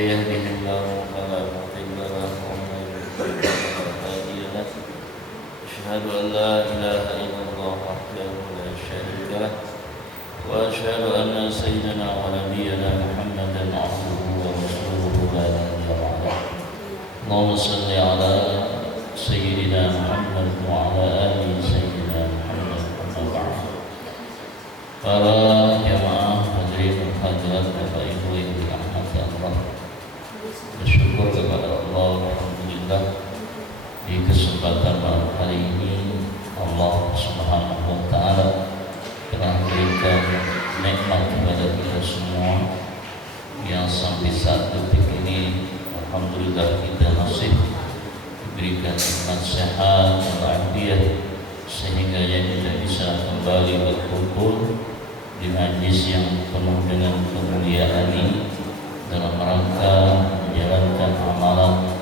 يهده الله فلا مضل له ومن يضلل فلا هادي له أشهد أن لا إله إلا الله وحده لا شريك له وأشهد أن سيدنا ونبينا محمدا عبده ورسوله لا نبي بعده اللهم صل على سيدنا محمد وعلى آل سيدنا محمد أما بعد. Para jamaah hadirin hadirat Bapak Ibu yang dirahmati Allah, bersyukur kepada Allah alhamdulillah di kesempatan malam hari ini Allah Subhanahu wa taala telah memberikan nikmat kepada kita semua yang sampai saat detik ini alhamdulillah kita masih diberikan nikmat sehat dan afiat sehingga kita bisa kembali berkumpul di majlis yang penuh dengan kemuliaan ini dalam rangka menjalankan amalan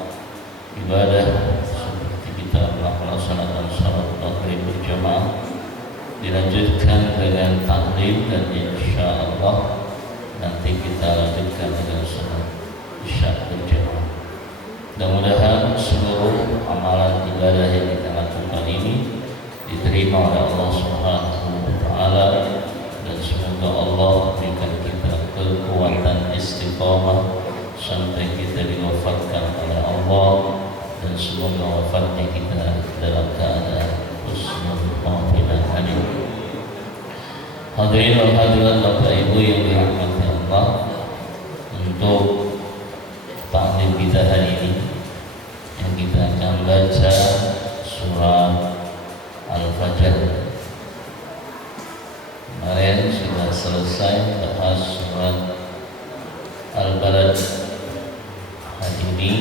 ibadah seperti kita melaksanakan salat maghrib berjamaah, dilanjutkan dengan taklim dan insyaallah nanti kita lanjutkan dengan salat isya berjamaah. Mudah-mudahan seluruh amalan ibadah yang kita lakukan ini diterima oleh Allah Subhanahu wa taala dan semoga Allah berikan kita kekuatan istiqamah sampai kita diwafatkan oleh Allah dan semoga wafatnya kita dalam keadaan husnul khatimah. Amin. Hadirin dan hadirat Bapak Ibu yang dirahmati Allah, untuk taklim kita hari ini yang kita akan baca surah Al-Fajr. Kemarin sudah selesai bahas surat Al-Balad. Hari ini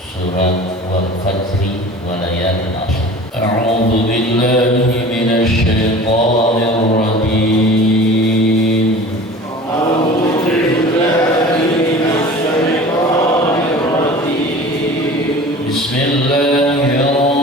surat Wal-Fajri wa layalin ashr. A'udzu billahi minasy syaithanir rajim. A'udzu billahi minasy syaithanir rajim. Bismillahirrahmanirrahim.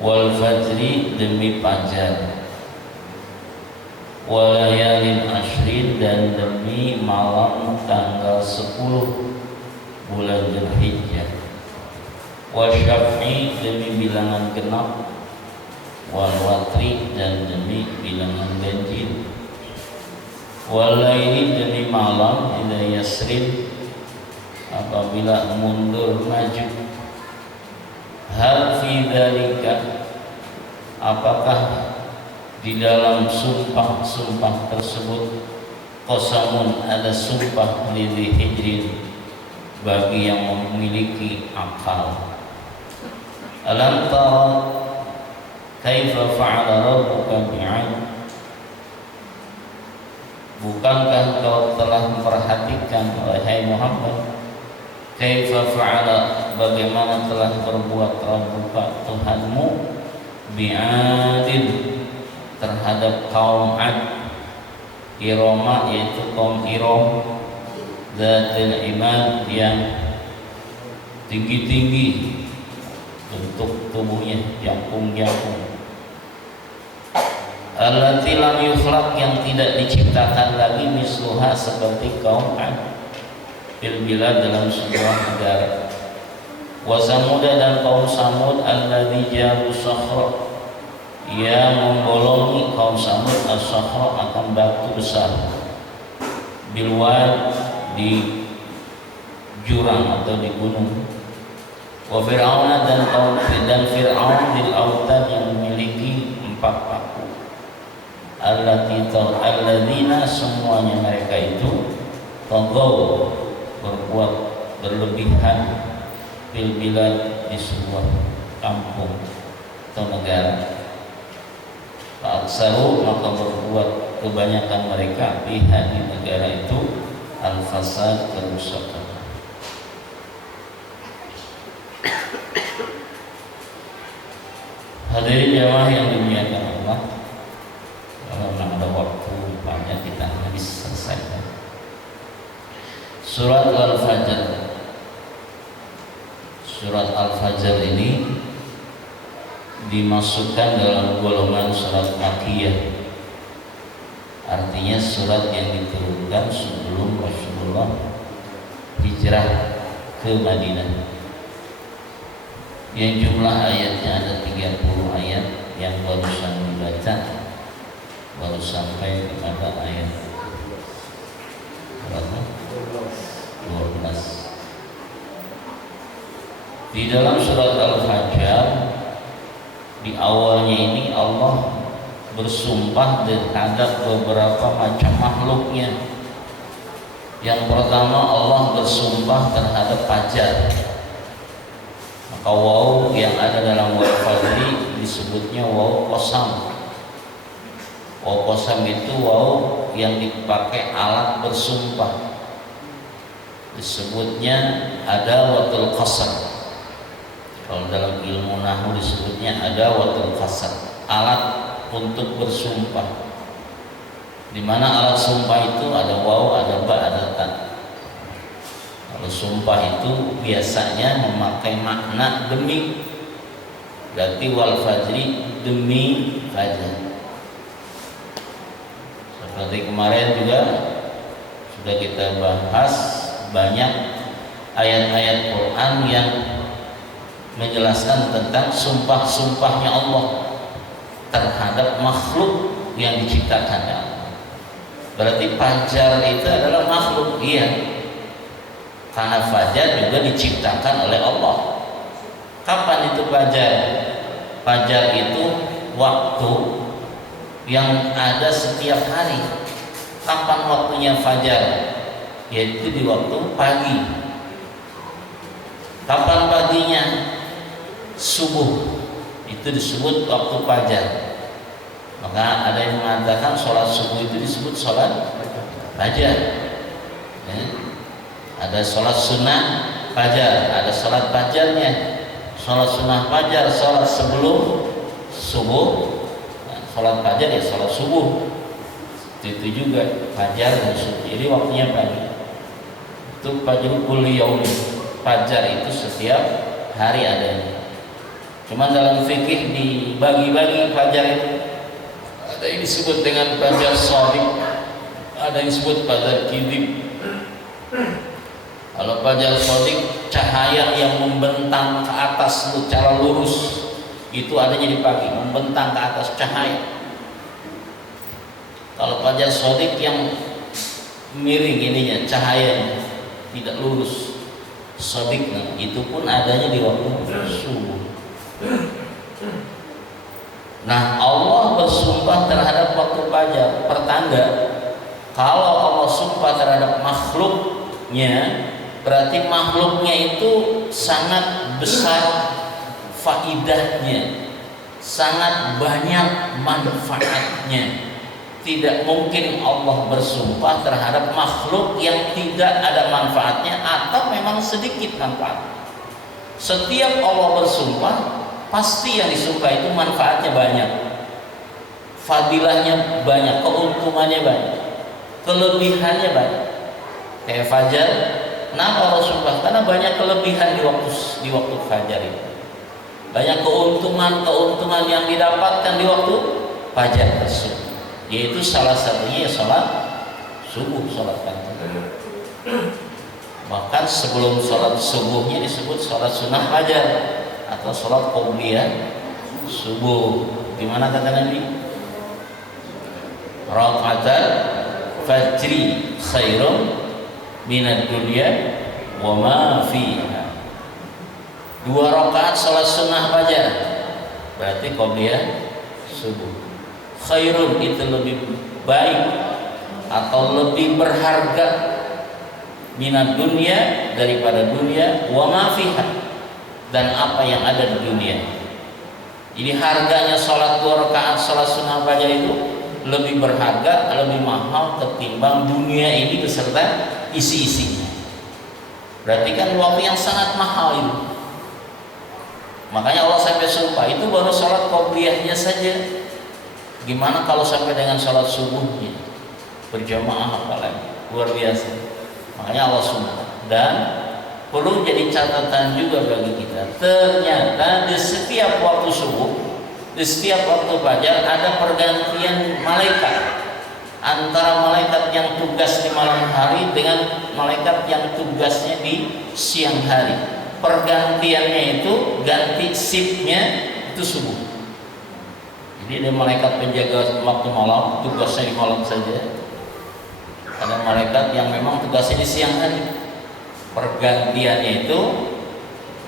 wal fajri demi fajar, walayalin ashrin dan demi malam tanggal 10 bulan Dzulhijjah, wasyaf'i demi bilangan genap, wal watri dan demi bilangan ganjil, walaili demi malam ila yasrin apabila mundur maju. Hal fi dzalika, apakah di dalam sumpah-sumpah tersebut qasamun ada sumpah lidhi hijrin bagi yang memiliki akal. Alam tara kaifa fa'ala rabbuka bi'ad, bukankah kau telah memperhatikan wahai Muhammad, kaifa fa'ala bagaimana telah berbuat Rabbuka Tuhanmu bi'adin terhadap kaum Ad, Iroma yaitu kaum Irom, Zatil Imad yang tinggi-tinggi bentuk tubuhnya, jangkung-jangkung. Allati lam yukhlaq yang tidak diciptakan lagi misluha seperti kaum Ad fil bilad dalam sebuah negara. Wa Samuda dan kaum Samud alladzi jabu sakhra yang membolongi kaum Samud as-sakhra akan batu besar bilwad di jurang atau di gunung. Wa Fir'auna dan kaum Fir'aun bil autad yang memiliki 4 paku. Alladzina semuanya mereka itu tagaw berbuat berlebihan fil bilad di sebuah kampung atau negara. Fa'aksaru maka berbuat kebanyakan mereka pihak di negara itu al-fasad kerusakan. Hadirin jamaah yang dimuliakan Allah, kalau ada waktu banyak kita habis selesai. Surat Al-Fajr. Surat Al-Fajr ini dimasukkan dalam golongan surat Makkiyah. Artinya surat yang diturunkan sebelum Rasulullah hijrah ke Madinah. Yang jumlah ayatnya ada 30 ayat yang barusan dibaca, baru sampai kepada ayat berapa? 12. Di dalam surat Al-Fajr di awalnya ini Allah bersumpah terhadap beberapa macam makhluknya. Yang pertama Allah bersumpah terhadap fajar. Maka waw yang ada dalam wal fajri disebutnya waw qasam. Waw qasam itu waw yang dipakai alat bersumpah. Disebutnya ada watul qasam. Kalau dalam ilmu nahwu disebutnya ada watul qasam, alat untuk bersumpah. Di mana alat sumpah itu ada waw, ada ba, ada ta. Kalau sumpah itu biasanya memakai makna demi. Berarti wal fajri demi fajar. Seperti kemarin juga sudah kita bahas banyak ayat-ayat Quran yang menjelaskan tentang sumpah-sumpahnya Allah terhadap makhluk yang diciptakannya Allah. Berarti fajar itu adalah makhluk, iya. Karena fajar juga diciptakan oleh Allah. Kapan itu fajar? Fajar itu waktu yang ada setiap hari. Kapan waktunya fajar? Yaitu di waktu pagi. Kapan paginya? Subuh. Itu disebut waktu fajar. Maka ada yang mengatakan sholat subuh itu disebut sholat fajar. Ada sholat sunnah fajar, ada sholat fajarnya. Sholat sunnah fajar, sholat sebelum subuh. Sholat fajar ya sholat subuh. Itu juga fajar dan subuh. Jadi waktunya pagi. Itu fajar kulli yaumi. Fajar itu setiap hari adanya. Cuman dalam fikih dibagi-bagi fajar itu. Ada yang disebut dengan fajar shadiq, ada yang disebut fajar kidib. Kalau fajar shadiq, cahaya yang membentang ke atas secara lurus, itu adanya di pagi, membentang ke atas cahaya. Kalau fajar shadiq yang miring ininya, cahayanya tidak lurus, shadiqnya itu pun adanya di waktu subuh. Nah, Allah bersumpah terhadap waktu fajar. Pertanda kalau Allah sumpah terhadap makhluknya, berarti makhluknya itu sangat besar faidahnya, sangat banyak manfaatnya. Tidak mungkin Allah bersumpah terhadap makhluk yang tidak ada manfaatnya atau memang sedikit manfaat. Setiap Allah bersumpah, pasti yang disumpah itu manfaatnya banyak, fadilahnya banyak, keuntungannya banyak, kelebihannya banyak. Kayak fajar, kenapa Allah sumpah? Karena banyak kelebihan di waktu fajar itu. Banyak keuntungan yang didapatkan di waktu fajar tersebut. Yaitu salah satunya ya sholat subuh, sholat fardu. Bahkan sebelum sholat subuhnya disebut sholat sunnah fajar atau sholat qobliyah subuh. Gimana kata Nabi? Raka'atal fajri khairun minad dunya wa ma fiha. 2 rakaat sholat sunnah fajar berarti qobliyah subuh. Khairun itu lebih baik atau lebih berharga minat dunia daripada dunia, wa ma fiha, dan apa yang ada di dunia. Jadi harganya sholat 2 rakaat sholat sunnah fajar itu lebih berharga, lebih mahal ketimbang dunia ini beserta isi-isinya. Berarti kan waktu yang sangat mahal itu. Makanya Allah sampai sumpah, itu baru sholat qobliyahnya saja. Gimana kalau sampai dengan sholat subuhnya berjamaah, apalagi luar biasa. Makanya Allah sumpah. Dan perlu jadi catatan juga bagi kita, ternyata di setiap waktu subuh, di setiap waktu fajar ada pergantian malaikat, antara malaikat yang tugas di malam hari dengan malaikat yang tugasnya di siang hari. Pergantiannya itu, ganti shiftnya itu subuh. Jadi ada malaikat penjaga waktu malam, tugasnya di malam saja. Ada malaikat yang memang tugasnya di siang hari. Pergantiannya itu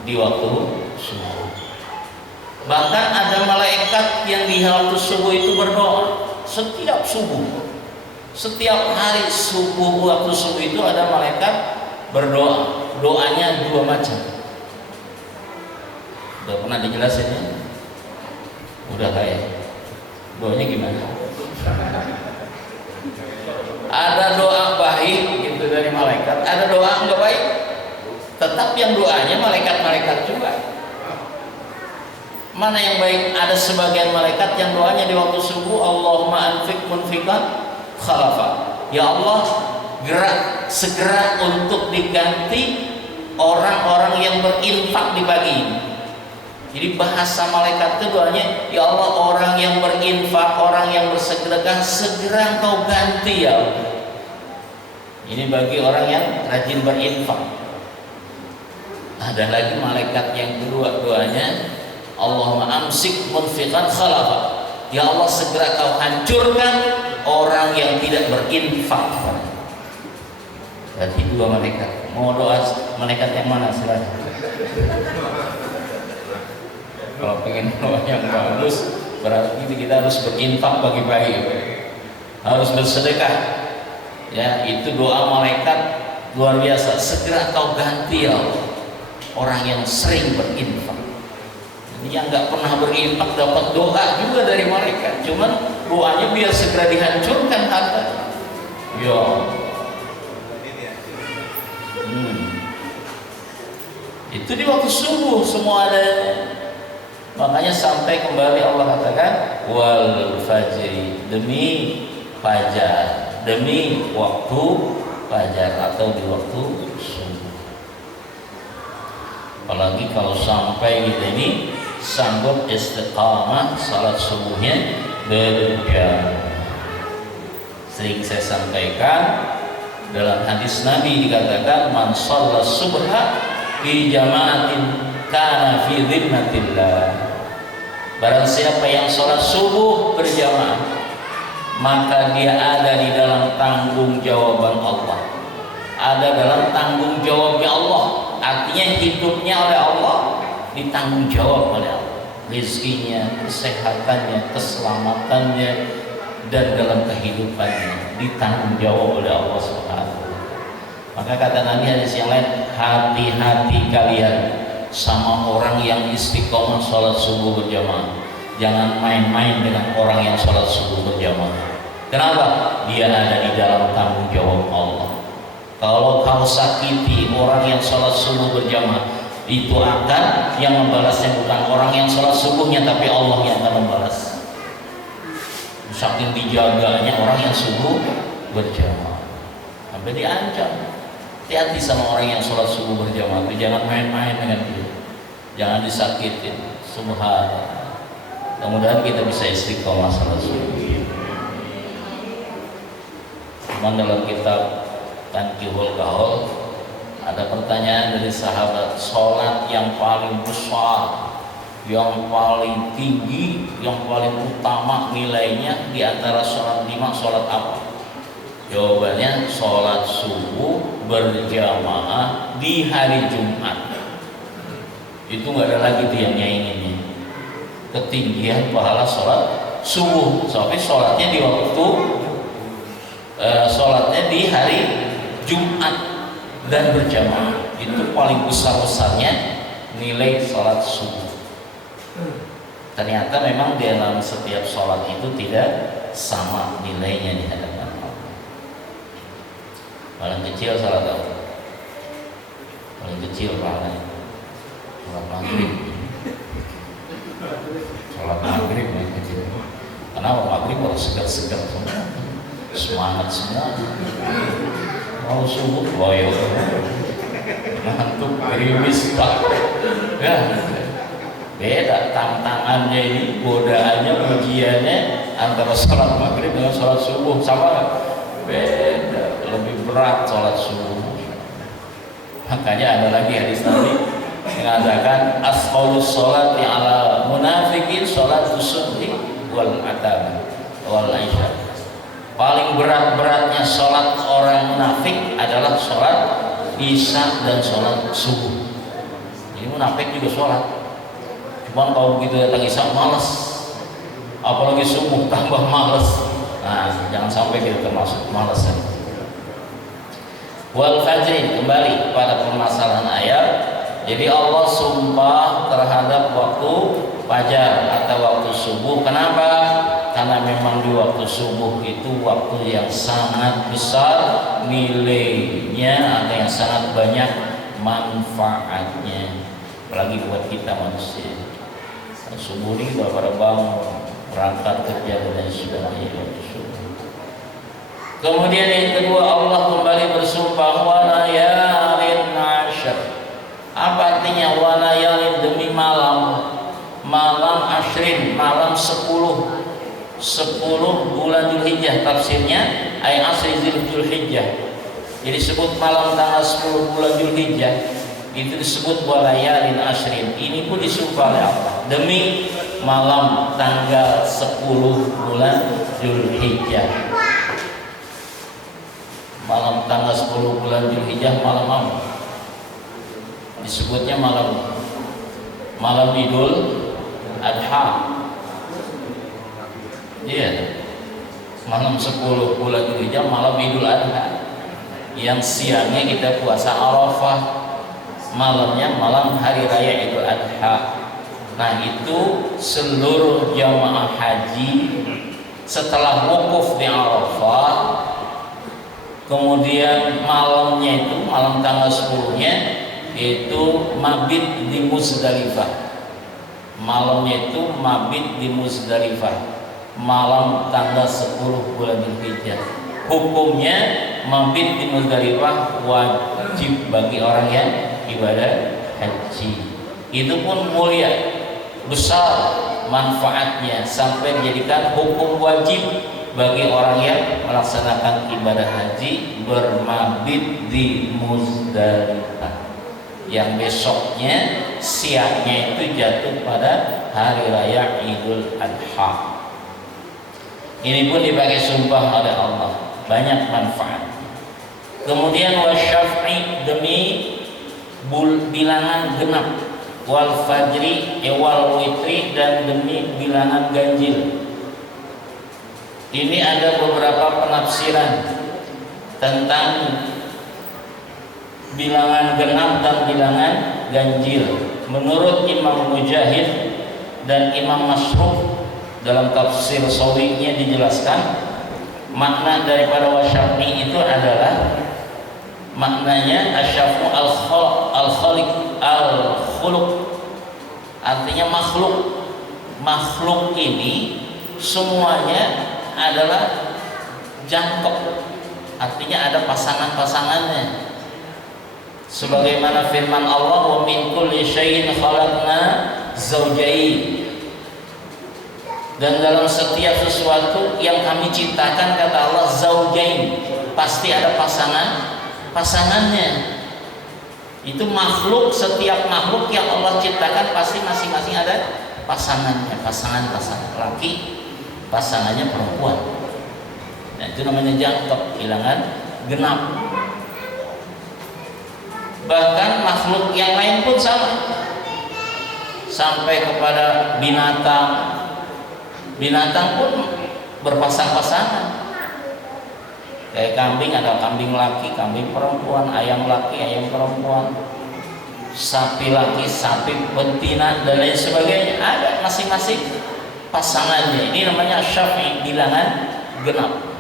di waktu subuh. Bahkan ada malaikat yang di waktu subuh itu berdoa. Setiap subuh, setiap hari subuh, waktu subuh itu ada malaikat berdoa. Doanya 2 macam. Udah pernah dijelasin ya? Udah kayak doanya gimana? Ada doa baik gitu dari malaikat, ada doa enggak baik. Tetap yang doanya malaikat-malaikat juga. Mana yang baik? Ada sebagian malaikat yang doanya di waktu subuh, Allahumma anfiq munfiqan khalafa. Ya Allah, segera untuk diganti orang-orang yang berinfak di pagi ini. Jadi bahasa malaikat itu doanya, ya Allah, orang yang berinfak, orang yang bersedekah, segera Engkau ganti ya Allah. Ini bagi orang yang rajin berinfak. Ada lagi malaikat yang kedua, doanya Allahumma amsik munfiqan khalafa. Ya Allah, segera Kau hancurkan orang yang tidak berinfak. Berarti 2 malaikat. Mau doa malaikat yang mana silakan. Kalau pengen doa yang bagus, berarti kita harus berinfak bagi-bagi, harus bersedekah. Ya, itu doa malaikat luar biasa. Segera Kau ganti ya Allah, orang yang sering berinfak. Ini yang nggak pernah berinfak dapat doa juga dari malaikat. Cuman doanya biar segera dihancurkan harta. Ya. Itu di waktu subuh semua ada. Makanya sampai kembali Allah katakan wal fajri, demi fajar, demi waktu fajar atau di waktu subuh. Apalagi kalau sampai kita ini sanggup istiqamah salat subuhnya berjamaah. Sering saya sampaikan, dalam hadis Nabi dikatakan man shalla subha fi jama'atin kana fi dhimmatillah. Barang siapa yang sholat subuh berjamaah, maka dia ada di dalam tanggung jawaban Allah, ada dalam tanggung jawabnya Allah. Artinya hidupnya oleh Allah, ditanggung jawab oleh Allah, rezekinya, kesehatannya, keselamatannya, dan dalam kehidupannya ditanggung jawab oleh Allah Subhanahu. Maka kata Nabi hadis yang lain, hati-hati kalian sama orang yang istiqomah sholat subuh berjamaah. Jangan main-main dengan orang yang sholat subuh berjamaah. Kenapa? Dia ada di dalam tanggung jawab Allah. Kalau kau sakiti orang yang sholat subuh berjamaah, itu akan yang membalasnya bukan orang yang sholat subuhnya, tapi Allah yang akan membalas. Saking dijaganya orang yang subuh berjamaah, sampai diancam. Hati-hati sama orang yang sholat subuh berjamaah, jangan main-main dengan dia, jangan disakitin. Subhanallah. Mudah-mudahan kita bisa istiqomah sholat subuh. Cuman dalam kitab Tankihul Gaul ada pertanyaan dari sahabat, sholat yang paling besar, yang paling tinggi, yang paling utama nilainya di antara sholat 5, sholat apa? Jawabannya sholat subuh berjamaah di hari Jumat. Itu nggak ada lagi tuh yang nyainginnya. Ketinggian pahala sholat subuh, tapi sholatnya di waktu sholatnya di hari Jumat dan berjamaah. Itu paling besar-besarnya nilai sholat subuh. Ternyata memang di dalam setiap sholat itu tidak sama nilainya di hadapan Allah. Paling kecil sholat apa? Paling kecil pahalanya sholat maghrib. Sholat maghrib yang kecil. Kenapa maghrib harus segar-segar semua, semangat semua. Mau subuh loyo, ngantuk gerimis pak. Ya, beda tantangannya ini, godaannya, ujiannya antara sholat maghrib dengan sholat subuh. Sama gak? Beda, lebih berat sholat subuh. Makanya ada lagi hadis Nabi mengatakan asqalus sholati ala munafiqin sholatus subhi wal adhan wal isya. Paling berat-beratnya sholat orang munafik adalah sholat isya dan sholat subuh. Jadi munafik juga sholat, cuman kalau begitu datang isya malas, apalagi subuh tambah malas. Nah, jangan sampai kita termasuk malas. Wal fajri, kembali pada permasalahan ayat. Jadi Allah sumpah terhadap waktu fajar atau waktu subuh. Kenapa? Karena memang di waktu subuh itu waktu yang sangat besar nilainya, ada yang sangat banyak manfaatnya, apalagi buat kita manusia. Subuh ini kita pada bangun, berangkat kerja dan sebagainya waktu subuh. Kemudian yang kedua, Allah kembali bersumpah walayalin ashar. Apa artinya walayalin? Demi malam, malam ashrin, malam 10 bulan Dzulhijjah. Tafsirnya ay asri Dzulhijjah. Jadi sebut malam tanggal 10 bulan Dzulhijjah itu disebut walayalin ashrin. Ini pun disumpah oleh Allah demi malam tanggal 10 bulan Dzulhijjah. Malam tanggal 10 bulan Dzulhijjah malam apa? Disebutnya malam Idul Adha. Iya, malam 10 bulan Dzulhijjah malam Idul Adha. Yang siangnya kita puasa Arafah, malamnya malam hari raya Idul Adha. Nah, itu seluruh jamaah haji setelah wukuf di Arafah, kemudian malamnya itu malam tanggal 10-nya itu mabit di Muzdalifah. Malamnya itu mabit di Muzdalifah, malam tanggal 10 bulan Dzulhijjah. Hukumnya mabit di Muzdalifah wajib bagi orang yang ibadah haji. Itu pun mulia. besar manfaatnya sampai dijadikan hukum wajib bagi orang yang melaksanakan ibadah haji bermabit di Muzdalifah, yang besoknya siangnya itu jatuh pada hari raya Idul Adha. Ini pun dipakai sumpah oleh Allah, banyak manfaat. Kemudian wasyaf'i, demi bilangan genap, wal fajri wal witri, dan demi bilangan ganjil. Ini ada beberapa penafsiran tentang bilangan genap dan bilangan ganjil. Menurut Imam Mujahid dan Imam Masruq dalam tafsir Sawinya dijelaskan makna daripada wasyafi itu adalah maknanya asyafu al-khaliq al-khuluq, artinya makhluk ini semuanya adalah jangkok, artinya ada pasangan-pasangannya. Sebagaimana firman Allah, wa min kulli syai'in khalaqna zawjayn, dan dalam setiap sesuatu yang kami ciptakan, kata Allah, zawjain, pasti ada pasangannya. Itu makhluk, setiap makhluk yang Allah ciptakan pasti masing-masing ada pasangannya, pasangan laki, pasangannya perempuan. Nah, itu namanya jangkep, bilangan genap. Bahkan makhluk yang lain pun sama, sampai kepada binatang pun berpasang-pasangan. Kayak kambing, ada kambing laki, kambing perempuan, ayam laki, ayam perempuan, sapi laki, sapi betina, dan lain sebagainya. Ada masing-masing pasangannya. Ini namanya syafi, bilangan genap.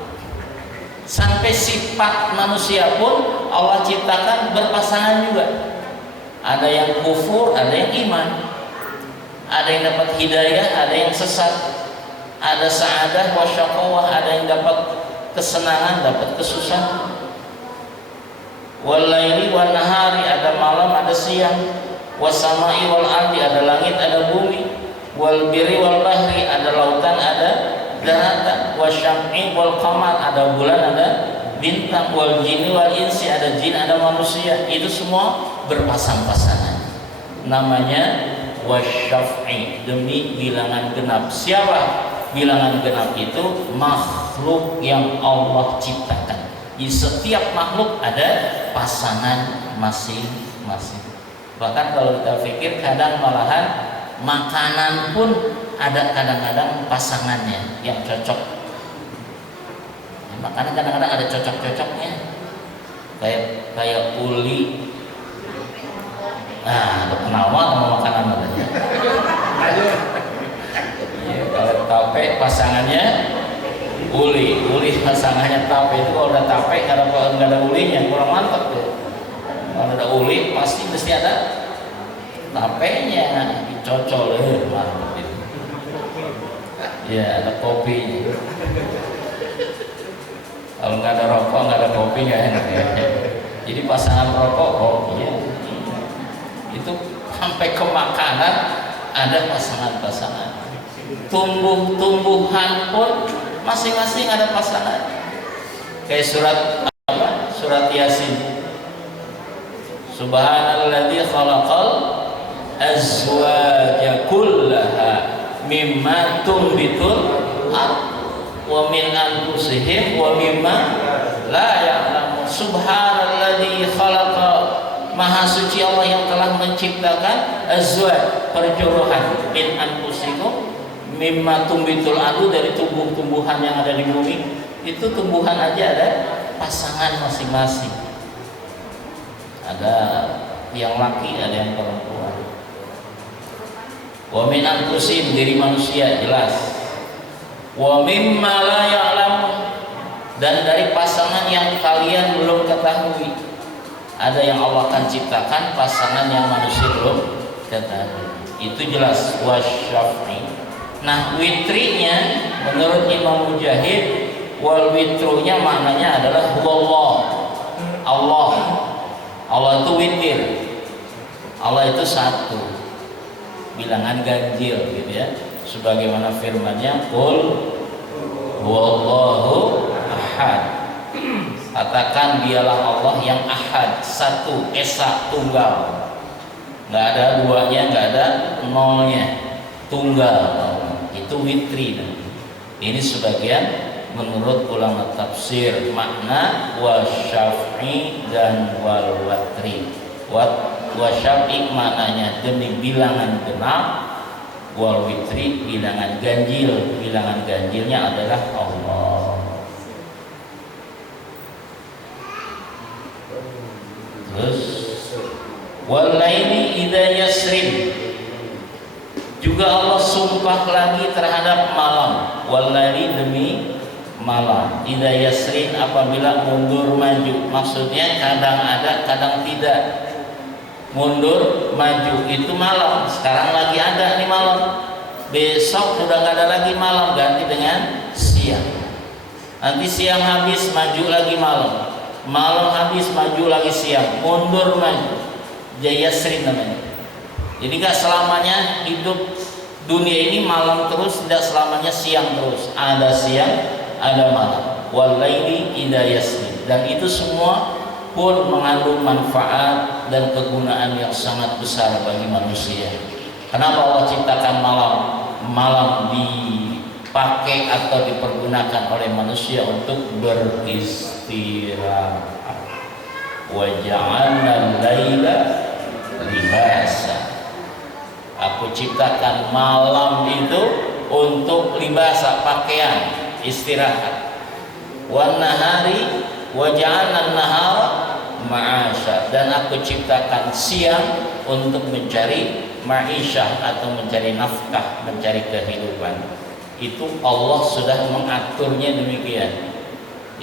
Sampai sifat manusia pun Allah ciptakan berpasangan juga. Ada yang kufur, ada yang iman. Ada yang dapat hidayah, ada yang sesat. Ada sa'adah wa syaqawah, ada yang dapat kesenangan, dapat kesusahan. Wal laili wan nahari, ada malam, ada siang. Was sama'i wal ardi, ada langit, ada bumi. Wal birri wal bahri, ada lautan, ada daratan. Wasyam'i wal qamar, ada bulan, ada bintang. Wal jinni wal insi, ada jin, ada manusia. Itu semua berpasang-pasangan. Namanya wasyaf'i, demi bilangan genap. Siapa bilangan genap itu? Makhluk yang Allah ciptakan. Di setiap makhluk ada pasangan masing-masing. Bahkan kalau kita pikir, kadang malahan makanan pun ada kadang-kadang pasangannya yang cocok. Makanan kadang-kadang ada cocok-cocoknya. Kayak uli. Nah, ada penawar sama makanan namanya. Ya, kalau tape pasangannya uli pasangannya tape. Itu kalau udah tape nggak ada ulinya, kurang mantap tuh. Kalau ada uli pasti mesti ada tapenya, dicocol mantap itu. Ya, ada kopi. Kalau nggak ada rokok, nggak ada kopi, nggak enak ya. Jadi pasangan rokok, kopi ya. Itu sampai ke makanan ada pasangan-pasangan. Tumbuhan pun masing-masing ada pasangan. Kayak surat Yasin. Subhanalladzi khalaqal azwaja kullaha mimma tumbitul ardh wa min anfusihim wa mimma la ya'lamun. Subhanalladzi khalaqa, maha suci Allah yang telah menciptakan azwaj, perjodohan, min anfusikum, mimma tumbitul ardh, dari tumbuh-tumbuhan yang ada di bumi. Itu tumbuhan aja ada pasangan masing-masing. Ada yang laki, ada yang perempuan. Wa min anfusihim, diri manusia jelas. Wa mimma la ya'lamun, dan dari pasangan yang kalian belum ketahui. Ada yang Allah akan ciptakan pasangan yang manusia belum ketahui. Itu jelas wasyafi. Nah, witrinya menurut Imam Mujahid, wal witrunya maknanya adalah Allah itu witir. Allah itu satu. bilangan ganjil gitu ya. Sebagaimana firman-Nya, qul huwallahu ahad. Katakan dialah Allah yang ahad, satu, esa, tunggal. Nggak ada duanya, nggak ada nolnya, tunggal. Itu witri. Ini sebagian menurut ulama tafsir makna wasyafi dan wal watri. Wasyafi maknanya demi bilangan genap, wal witri bilangan ganjil. Bilangan ganjilnya adalah Allah. Terus walaili idza yasrin, juga Allah sumpah lagi terhadap malam. Walaili demi malam. Idza yasrin apabila mundur maju. Maksudnya kadang ada, kadang tidak. Mundur maju itu malam. Sekarang lagi ada nih malam. Besok udah nggak ada lagi malam, ganti dengan siang. Nanti siang habis, maju lagi malam. Malam habis, maju lagi siang. Mundur maju. Yasrin namanya. Jadi gak selamanya hidup dunia ini malam terus, tidak selamanya siang terus. Ada siang, ada malam. Walaili idza yasrin. Dan itu semua pun mengandung manfaat dan kegunaan yang sangat besar bagi manusia. Kenapa Allah ciptakan malam? Malam dipakai atau dipergunakan oleh manusia untuk beristirahat. Wa ja'alna al-laila libasa. Aku ciptakan malam itu untuk libasa, pakaian, istirahat. Wan nahari wa ja'alna an-nahara ma'asya. Dan aku ciptakan siang untuk mencari ma'isyah atau mencari nafkah, mencari kehidupan. Itu Allah sudah mengaturnya demikian.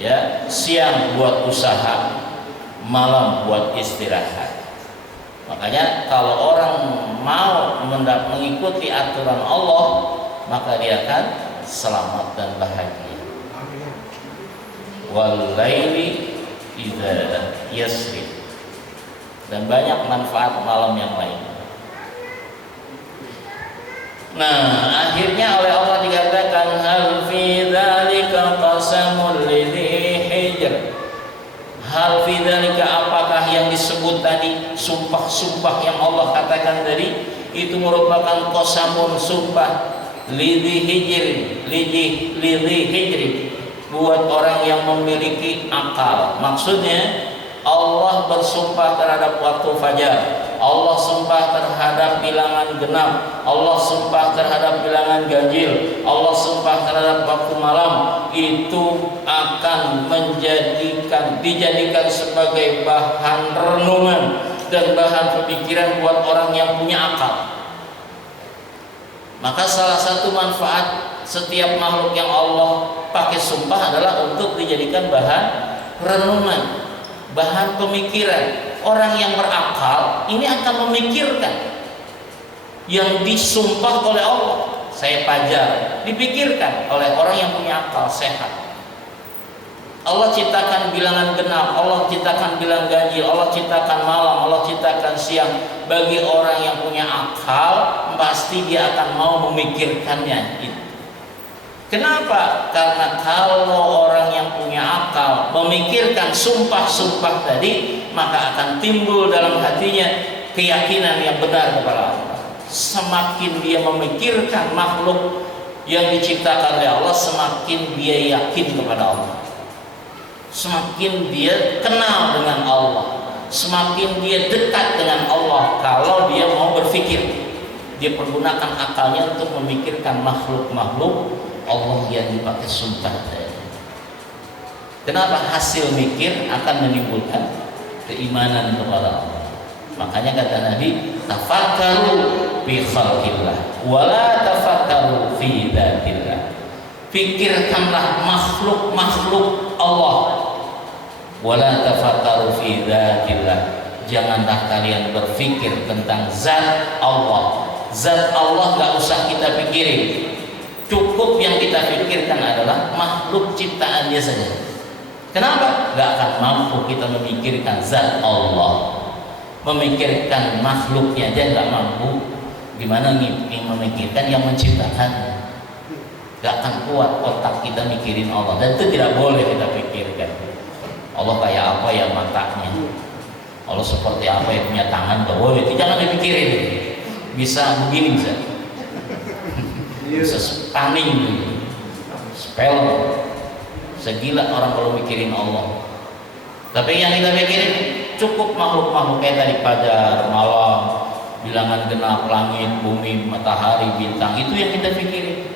Ya, siang buat usaha, malam buat istirahat. Makanya kalau orang mau mengikuti aturan Allah, maka dia akan selamat dan bahagia. Wal laili idza yasri. Dan banyak manfaat malam yang lain. Nah, akhirnya oleh Allah dikatakan hal fi dzalika qasamul lidhi hijr. Hal fi dzalika, apakah yang disebut tadi, sumpah-sumpah yang Allah katakan tadi itu merupakan qasamun, sumpah lidhi hijr, lidhi hijr, buat orang yang memiliki akal. Maksudnya Allah bersumpah terhadap waktu fajar, Allah sumpah terhadap bilangan genap, Allah sumpah terhadap bilangan ganjil, Allah sumpah terhadap waktu malam. Itu akan dijadikan sebagai bahan renungan dan bahan pemikiran buat orang yang punya akal. Maka salah satu manfaat setiap makhluk yang Allah pakai sumpah adalah untuk dijadikan bahan renungan, bahan pemikiran. Orang yang berakal ini akan memikirkan yang disumpah oleh Allah. Saya pajar, dipikirkan oleh orang yang punya akal sehat. Allah ciptakan bilangan genap, Allah ciptakan bilangan ganjil, Allah ciptakan malam, Allah ciptakan siang. Bagi orang yang punya akal, pasti dia akan mau memikirkannya. Kenapa? Karena kalau orang yang punya akal memikirkan sumpah-sumpah tadi, maka akan timbul dalam hatinya keyakinan yang benar kepada Allah. Semakin dia memikirkan makhluk yang diciptakan oleh Allah, semakin dia yakin kepada Allah. Semakin dia kenal dengan Allah, semakin dia dekat dengan Allah. Kalau dia mau berpikir, dia pergunakan akalnya untuk memikirkan makhluk-makhluk Allah yang dipakai sumpah tadi. Kenapa? Hasil mikir akan menimbulkan keimanan kepada Allah. Makanya kata Nabi, tafakkaru fi khalqillah wala tafakkaru fi dzatillah. Pikirkanlah makhluk-makhluk Allah, wala tafakkaru fi dzatillah. Janganlah kalian berpikir tentang zat Allah. Zat Allah gak usah kita pikirin. Cukup yang kita pikirkan adalah makhluk ciptaan dia saja. Kenapa? Gak akan mampu kita memikirkan zat Allah. Memikirkan makhluknya aja gak mampu. Gimana memikirkan yang menciptakan? Gak akan kuat otak kita mikirin Allah, dan itu tidak boleh kita pikirkan. Allah kayak apa ya matanya, Allah seperti apa ya punya tangan, gak boleh, itu jangan dipikirin. Bisa begini, bisa stunning, spell, segila orang kalau mikirin Allah. Tapi yang kita pikirin cukup makhluk-makhluk kayak tadi, fajar, malam, bilangan genap, langit, bumi, matahari, bintang, itu yang kita pikirin.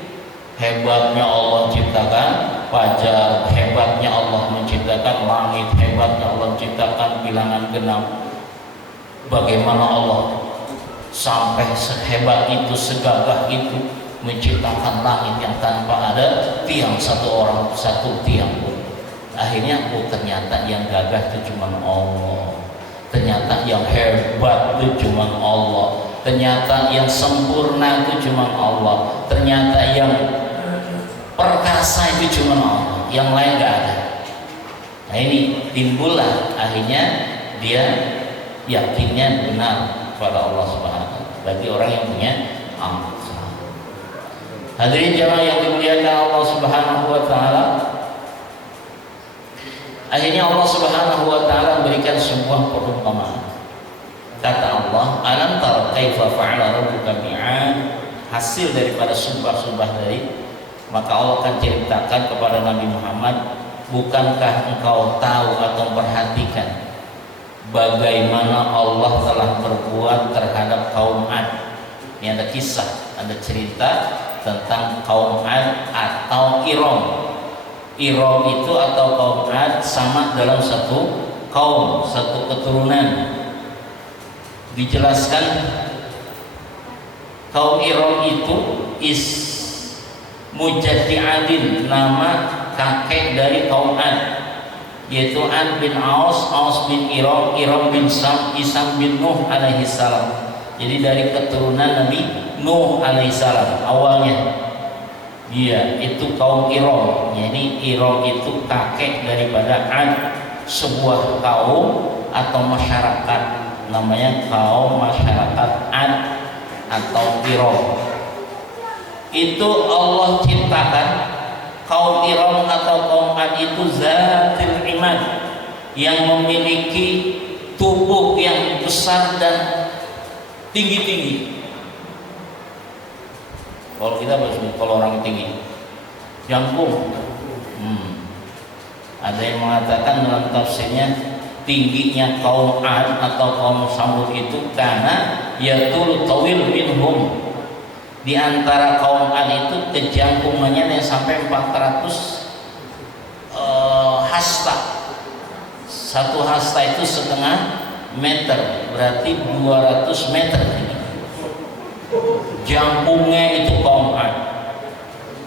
Hebatnya Allah ciptakan fajar, hebatnya Allah menciptakan langit, hebatnya Allah menciptakan bilangan genap. Bagaimana Allah sampai sehebat itu, segagah itu menciptakan langit yang tanpa ada tiang, satu orang satu tiang pun. Akhirnya ternyata yang gagah itu cuma Allah, ternyata yang hebat itu cuma Allah, ternyata yang sempurna itu cuma Allah, ternyata yang perkasa itu cuma Allah, yang lain gak ada. Nah ini timbullah akhirnya dia yakinnya benar pada Allah Subhanahu wa Ta'ala bagi orang yang punya akal. Hadirin jamaah yang dimuliakan Allah Subhanahu wa Ta'ala, akhirnya Allah Subhanahu wa Ta'ala memberikan sebuah perumpamaan. Kata Allah, alam tara kaifa fa'ala rabbuka bi'ad, hasil daripada sumpah-sumpah dari, maka Allah akan ceritakan kepada Nabi Muhammad, bukankah engkau tahu atau perhatikan bagaimana Allah telah berbuat terhadap kaum Ad. Ini ada kisah, ada cerita tentang kaum Ad atau Iram. Iram itu atau kaum Ad sama dalam satu kaum, satu keturunan. Dijelaskan kaum Iram itu Mujaddi'adin, nama kakek dari kaum Ad, yaitu Ad bin Aus, Aus bin Iram, Iram bin Sam, Isam bin Nuh alaihi salam. Jadi dari keturunan Nabi Nuh alaihi salam awalnya. Dia itu kaum Iram. Jadi Iram itu kakek daripada Ad, sebuah kaum atau masyarakat, namanya kaum masyarakat Ad atau Iram. Itu Allah ciptakan kaum Iram atau kaum Ad itu zatil imad, yang memiliki tubuh yang besar dan tinggi-tinggi. Kalau kita kalau orang tinggi jangkung, ada yang mengatakan dalam tafsirnya tingginya kaum Ad atau kaum Samud itu karena yatul tawil minhum, di antara kaum Ad itu kejangkungannya yang sampai 400 hasta. Satu hasta itu setengah meter, berarti 200 meter ini. Jangkungnya itu kaum Ad.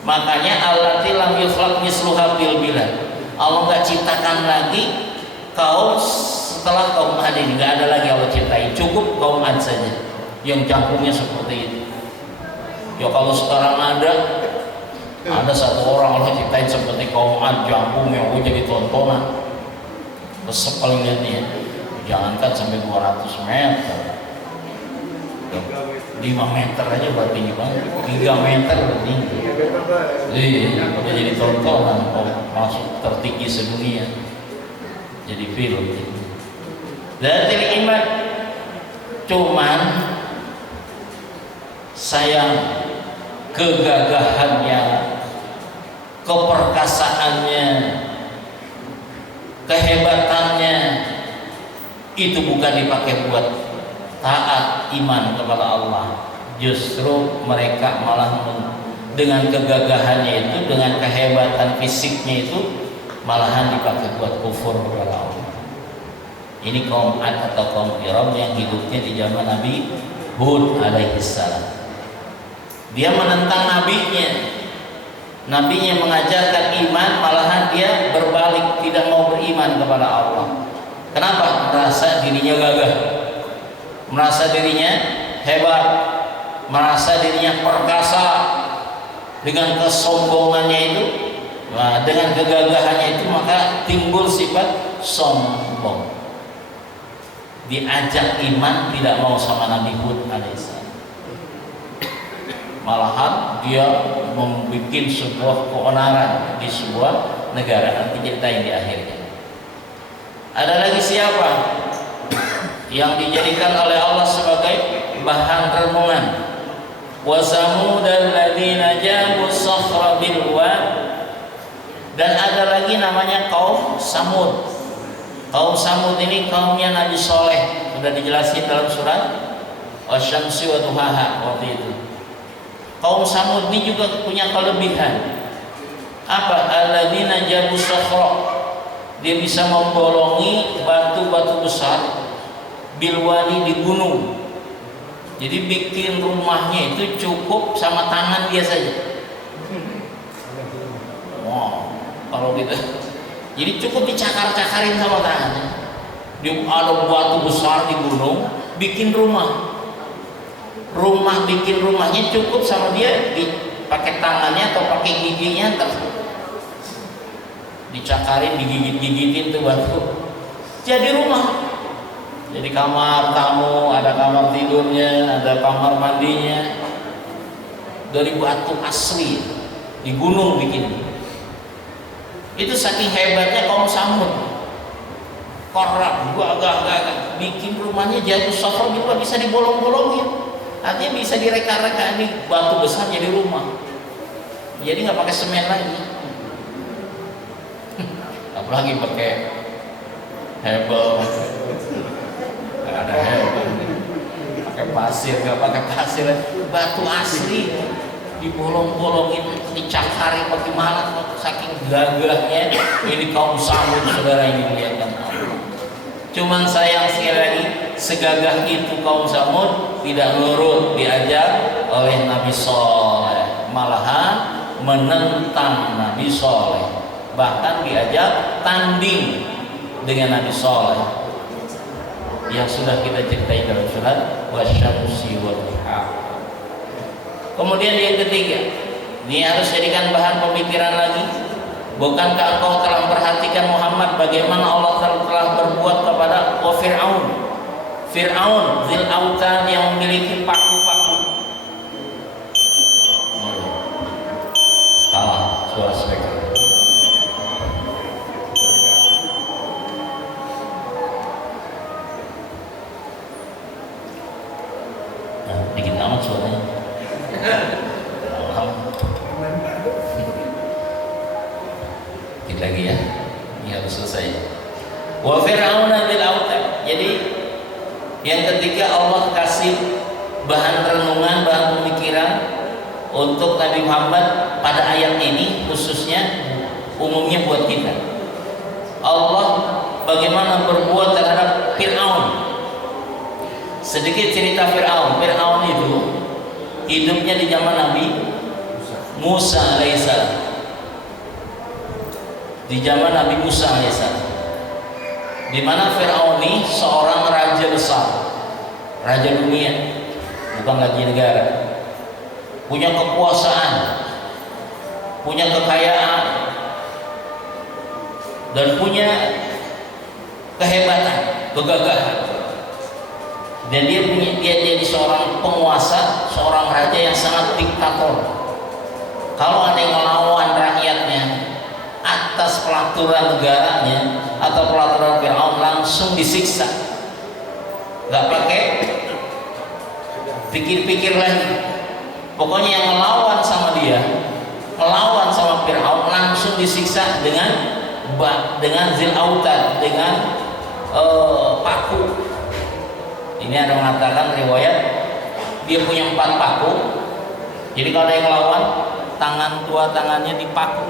Makanya allati lam yuflaq misluha fil bilad. Allah nggak ciptakan lagi kaum setelah kaum Ad ini, nggak ada lagi Allah ciptain, cukup kaum Ad saja yang jangkungnya seperti itu. Ya kalau sekarang ada satu orang Allah ciptain seperti kaum Ad, jangkungnya jadi tontonan, kesepel lihatnya. Jangankan sampai 200 meter, 5 meter aja berarti banget, 3 meter tinggi. Iya, udah jadi tontonan, masuk tertinggi sedunia, jadi film. Dari iman, cuman sayang kegagahannya, keperkasaannya, kehebatannya itu bukan dipakai buat taat iman kepada Allah. Justru mereka malah dengan kegagahannya itu, dengan kehebatan fisiknya itu, malahan dipakai buat kufur kepada Allah. Ini kaum Ad atau kaum Iram yang hidupnya di zaman Nabi Hud alaihi salam. Dia menentang nabinya mengajarkan iman, malahan dia berbalik, tidak mau beriman kepada Allah. Kenapa? Merasa dirinya gagah, merasa dirinya hebat, merasa dirinya perkasa. Dengan kesombongannya itu, dengan kegagahannya itu, maka timbul sifat sombong. Diajak iman tidak mau sama Nabi Hud alaihissalam. malahan dia membuat sebuah keonaran di sebuah negara. Nanti ceritain di akhirnya. Ada lagi siapa yang dijadikan oleh Allah sebagai bahan renungan? Wa samudal ladzina jabu sakhra bil wad. Dan ada lagi namanya kaum Samud. Kaum Samud ini kaumnya Nabi Soleh, sudah dijelasin dalam surat Asy-Syamsi wa Duhaha waktu itu. Kaum Samud ini juga punya kelebihan. Apa? Alladzina jabu sakhra. Dia bisa membolongi batu-batu besar bilwadi di gunung. Jadi bikin rumahnya itu cukup sama tangan dia saja. Wow, kalau gitu. Jadi cukup dicakar-cakarin sama tangannya. Dia ada batu besar di gunung, bikin rumah. Bikin rumahnya cukup sama dia pakai tangannya atau pakai giginya dicakarin, digigit-gigitin tuh batu. Jadi rumah. Jadi kamar tamu, ada kamar tidurnya, ada kamar mandinya. Dari batu asli di gunung bikin. Itu saking hebatnya kaum Samud. Korak, gagah, bikin rumahnya jatuh sakhra juga bisa dibolong-bolongin. Artinya bisa direka-reka di batu besar jadi rumah. Jadi nggak pakai semen lagi. Apalagi pakai hebel, nggak ada hebel, pakai pasir, nggak pakai pasir, batu asli dibolong-bolongin, dicakari bagaimana saking gagahnya. Ini kaum Samud, saudara yang dimuliakan Allah. Cuman sayang sekali lagi, segagah itu kaum Samud tidak nurut diajak oleh Nabi Soleh, malahan menentang Nabi Soleh. Bahkan diajak tanding dengan Nabi Soleh yang sudah kita ceritai dalam surat Wasyamsi wal Duha. Kemudian yang ketiga, ini harus jadikan bahan pemikiran lagi. Bukankah engkau telah memperhatikan Muhammad bagaimana Allah telah berbuat kepada Fir'aun Zil Autan yang memiliki paku-paku. Salah suara speaker. Dikit amat suaranya. Dikit lagi ya. Ini harus selesai. Wa Fir'aun bil autad. Jadi yang ketiga Allah kasih bahan renungan, bahan pemikiran untuk Nabi Muhammad pada ayat ini, khususnya umumnya buat kita. Allah bagaimana berbuat terhadap Fir'aun. Sedikit cerita Fir'aun. Fir'aun itu hidupnya di zaman Nabi Musa alaihissalam. Di zaman Nabi Musa alaihissalam, di mana Fir'aun ini seorang raja besar, raja dunia, bukan lagi negara, punya kekuasaan, punya kekayaan, dan punya kehebatan, kegagahan. Dan dia jadi seorang penguasa, seorang raja yang sangat diktator. Kalau ada yang melawan rakyatnya atas peraturan negaranya atau peraturan Fir'aun, langsung disiksa, nggak pakai pikir-pikir lagi. Pokoknya yang melawan sama dia, melawan sama Fir'aun, langsung disiksa dengan Zil Autad, dengan paku. Ini ada mengatakan riwayat dia punya 4 paku. Jadi kalau ada yang melawan, dua tangannya dipaku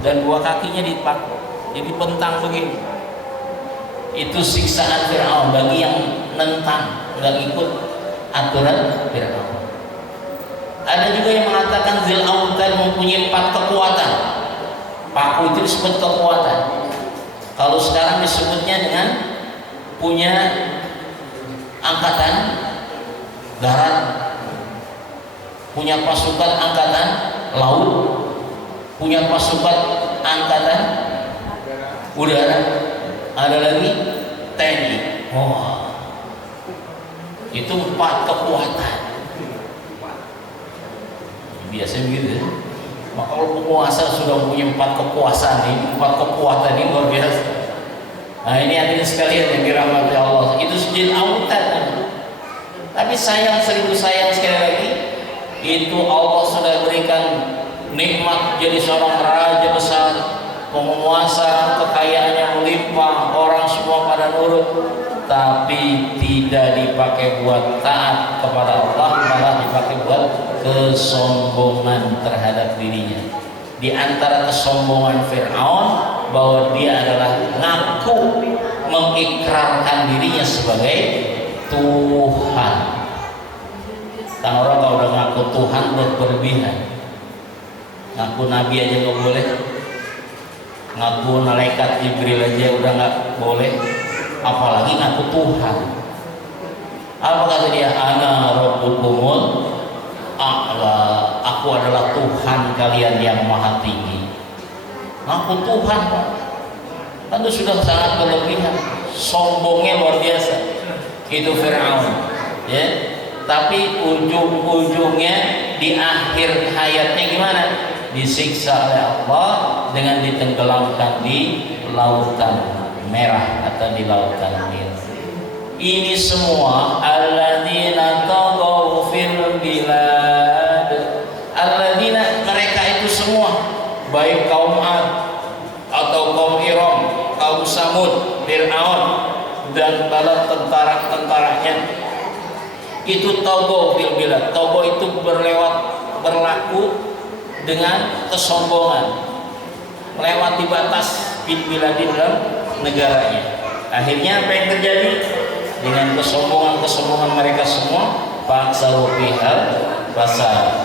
dan 2 kakinya dipaku. Jadi bentang begini. Itu siksaan Fir'aun bagi yang nentang, nggak ikut aturan Fir'aun. Ada juga yang mengatakan Zil Autad mempunyai 4 kekuatan. Paku itu disebut kekuatan. Kalau sekarang disebutnya dengan punya angkatan darat, punya pasukan angkatan laut, punya pasukan angkatan udara, ada lagi TNI. Itu 4 kekuatan. biasanya begitu ya. Maka kalau penguasa sudah punya 4 kekuasaan ini, 4 kekuatan ini luar biasa. Nah ini hadirin sekalian yang dirahmati Allah, itu sujud autan. Tapi sayang, seribu sayang sekali lagi, itu Allah sudah berikan nikmat jadi seorang raja besar, penguasa, kekayaannya melimpah, orang semua pada nurut, tapi tidak dipakai buat taat kepada Allah, malah dipakai buat kesombongan terhadap dirinya. Di antara kesombongan Fir'aun bahwa dia adalah ngaku mengikrarkan dirinya sebagai Tuhan. Kan orang kalau udah ngaku Tuhan berlebihan. Ngaku Nabi aja nggak boleh, ngaku malaikat Jibril aja udah nggak boleh, apalagi ngaku Tuhan. Apa kata dia? Ana rabbukumul a'la, aku adalah Tuhan kalian yang maha tinggi. Ngaku Tuhan, Pak. Tentu sudah sangat berlebihan, sombongnya luar biasa. Itu Fir'aun, ya. Tapi ujung-ujungnya di akhir hayatnya gimana? Disiksa oleh Allah dengan ditenggelamkan di lautan merah atau di lautan Nil. Ini semua alladzina taghaw fil bilad, alladzina, mereka itu semua, baik kaum Ad atau kaum Iram, kaum Samud, Fir'aun dan bala tentara-tentaranya, itu taghaw fil bilad. Taghaw itu berlaku dengan kesombongan, melewati batas fil bilad dalam negaranya. Akhirnya apa yang terjadi? Dengan kesombongan mereka semua, paksaru bihal pasar,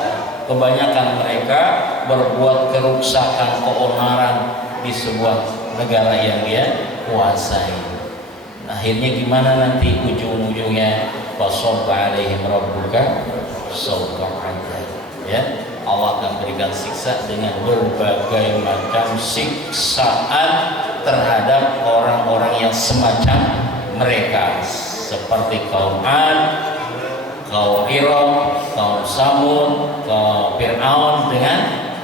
kebanyakan mereka berbuat kerusakan, keonaran di sebuah negara yang dia kuasai. Akhirnya gimana nanti ujung-ujungnya? Fasabba alaihim rabbuka sabban adab, ya. Allah akan berikan siksa dengan berbagai macam siksaan terhadap orang-orang yang semacam mereka, seperti kaum Ad, kaum Iram, kaum Samud, kaum Fir'aun dengan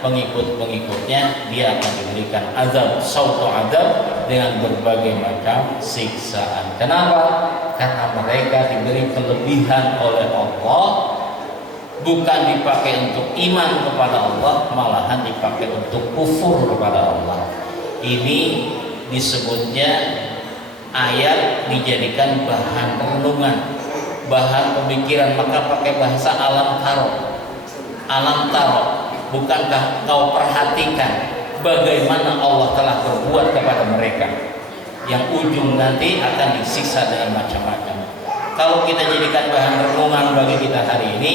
pengikut-pengikutnya. Dia akan diberikan azab, sautu azab, dengan berbagai macam siksaan. Kenapa? Karena mereka diberi kelebihan oleh Allah, bukan dipakai untuk iman kepada Allah, malahan dipakai untuk kufur kepada Allah. Ini disebutnya ayat dijadikan bahan renungan, bahan pemikiran, maka pakai bahasa alam taro. Alam taro, bukankah kau perhatikan bagaimana Allah telah berbuat kepada mereka, yang ujung nanti akan disiksa dengan macam-macam. Kalau kita jadikan bahan renungan bagi kita hari ini,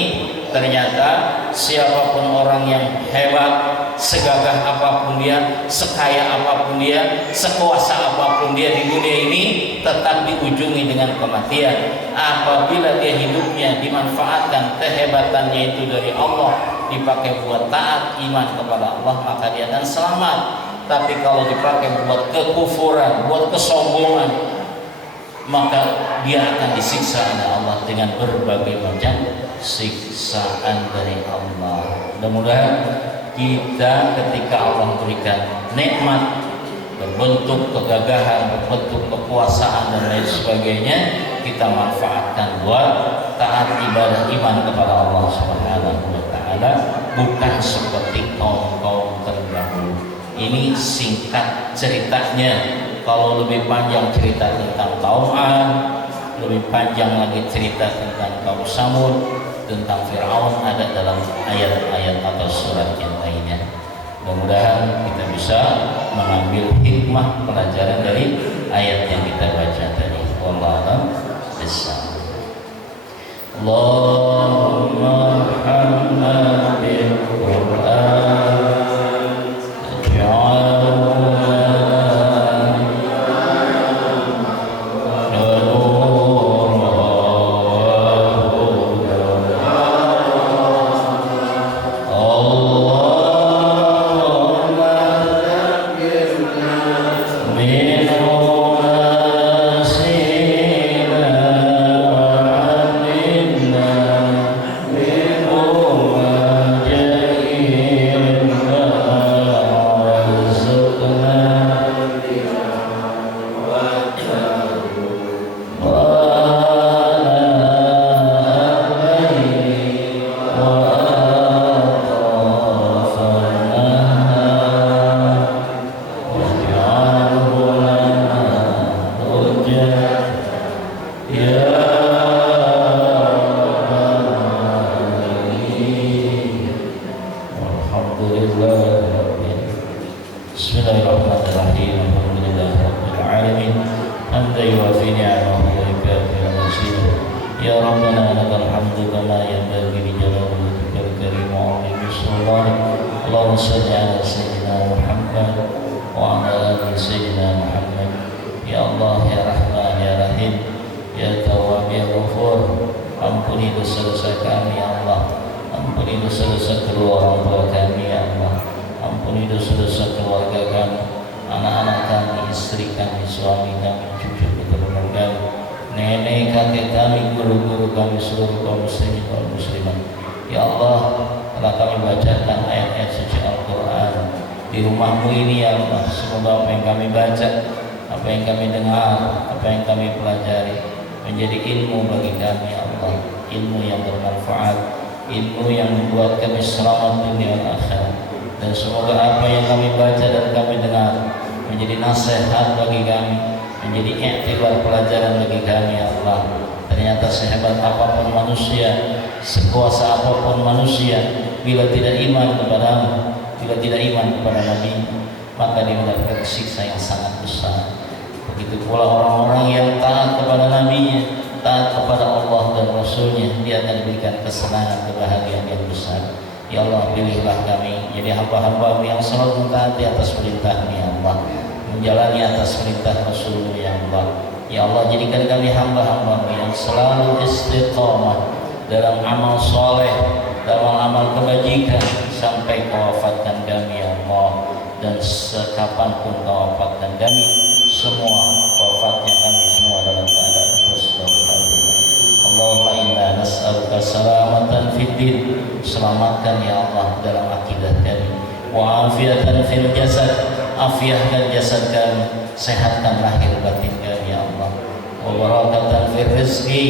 ternyata siapapun orang yang hebat, segagah apapun dia, sekaya apapun dia, sekuasa apapun dia di dunia ini, tetap diujungi dengan kematian. Apabila dia hidupnya dimanfaatkan kehebatannya itu dari Allah, dipakai buat taat, iman kepada Allah, maka dia akan selamat. Tapi kalau dipakai buat kekufuran, buat kesombongan, maka dia akan disiksa oleh Allah dengan berbagai macam siksaan dari Allah. Mudah-mudahan kita ketika Allah berikan nikmat berbentuk kegagahan, berbentuk kekuasaan dan lain sebagainya, kita manfaatkan buat taat, ibadah, iman kepada Allah Subhanahu wa taala, bukan seperti kaum-kaum terdahulu. Ini singkat ceritanya. Kalau lebih panjang cerita tentang kaum Ad, lebih panjang lagi cerita tentang kaum Samud, tentang Fir'aun, ada dalam ayat-ayat atau surat yang lainnya. Mudah-mudahan kita bisa mengambil hikmah pelajaran dari ayat yang kita baca tadi. Wallahu a'lam bishawab. Allahumma hamna bil Qur'an ridwanik. Allahumma shalli ala sayyidina Muhammad wa ala ali sayyidina Muhammad. Ya Allah, ya Rahman, ya Rahim, ya Tawwab, ya Ghafur, ampuni dosa-dosa kami ya Allah, ampuni dosa-dosa kedua orang tua kami ya Allah, ampuni dosa-dosa keluarga kami, anak-anak kami, istri kami, suami kami, cucu keturunan kami, nenek kakek kami, guru-guru kami, seluruh kaum muslimin kaum muslimat. Ya Allah, telah kami bacakan ayat-ayat suci Al-Quran di rumahmu ini ya Allah, semoga apa yang kami baca, apa yang kami dengar, apa yang kami pelajari menjadi ilmu bagi kami ya Allah, ilmu yang bermanfaat, ilmu yang membuat kami selamat dunia dan akhirat. Dan semoga apa yang kami baca dan kami dengar menjadi nasihat bagi kami, menjadi iktibar pelajaran bagi kami ya Allah. Ternyata sehebat apapun manusia, sekuasa apapun manusia, bila tidak iman kepadamu, bila tidak iman kepada Nabi, maka dia mendapatkan siksa yang sangat besar. Begitu pula orang-orang yang taat kepada Nabi-Nya, taat kepada Allah dan Rasul-Nya, dia akan diberikan kesenangan, kebahagiaan yang besar. Ya Allah, pilihlah kami jadi hamba-hamba-Mu yang selalu mentaati atas perintah-Mu ya Allah, menjalani atas perintah Rasul-Mu ya Allah. Ya Allah, jadikan kami hamba-hamba-Mu yang selalu istiqamah dalam amal soleh, dalam amal kebajikan sampai Kau wafatkan kami ya Allah. Dan sekapanpun Kau wafatkan kami, semua wafatnya kami semua dalam keadaan husnul khatimah. Allahumma inna nas'aluka salamatan fid din, selamatkan ya Allah dalam akidah kami, wa afiatan fil jasad, afiahkan jasad kami, sehatkan lahir batin kami ya Allah, wa barakatan fil rizki,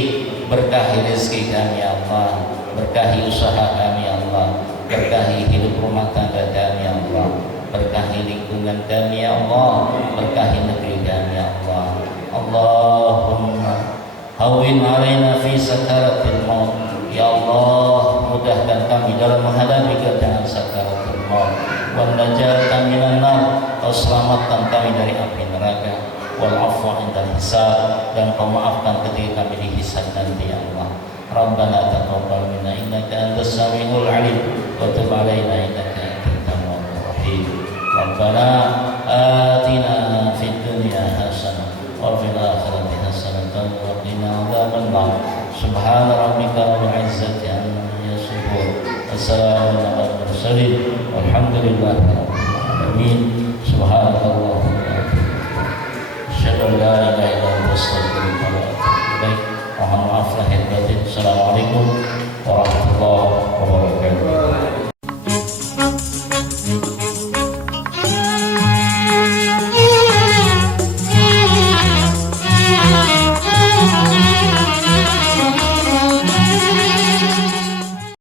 berkahi rezeki kami ya Allah, berkahi usaha kami ya Allah, berkahi hidup rumah tangga kami ya Allah, berkahi lingkungan kami ya Allah, berkahi negeri kami ya Allah. Allahumma hawin alaina fi sakaratil maut, ya Allah, mudahkan kami dalam menghadapi keadaan sakaratul maut, wa najatan minan nar, Kau selamatkan kami dari api neraka, wal afwa indal hisab, dan Kau maafkan ketika kami dihisab nanti ya Allah. Rabbana taqabbal minna innaka antas samiul alim wa tub alaina innaka antat tawwabur rahim. Rabbana atina fid dunya hasanah wa fil akhirati hasanah wa qina adzaban nar. Subhana rabbika rabbil izzati amma yasifun, wassalamun alal mursalin, walhamdulillahi rabbil alamin. Subhanallah.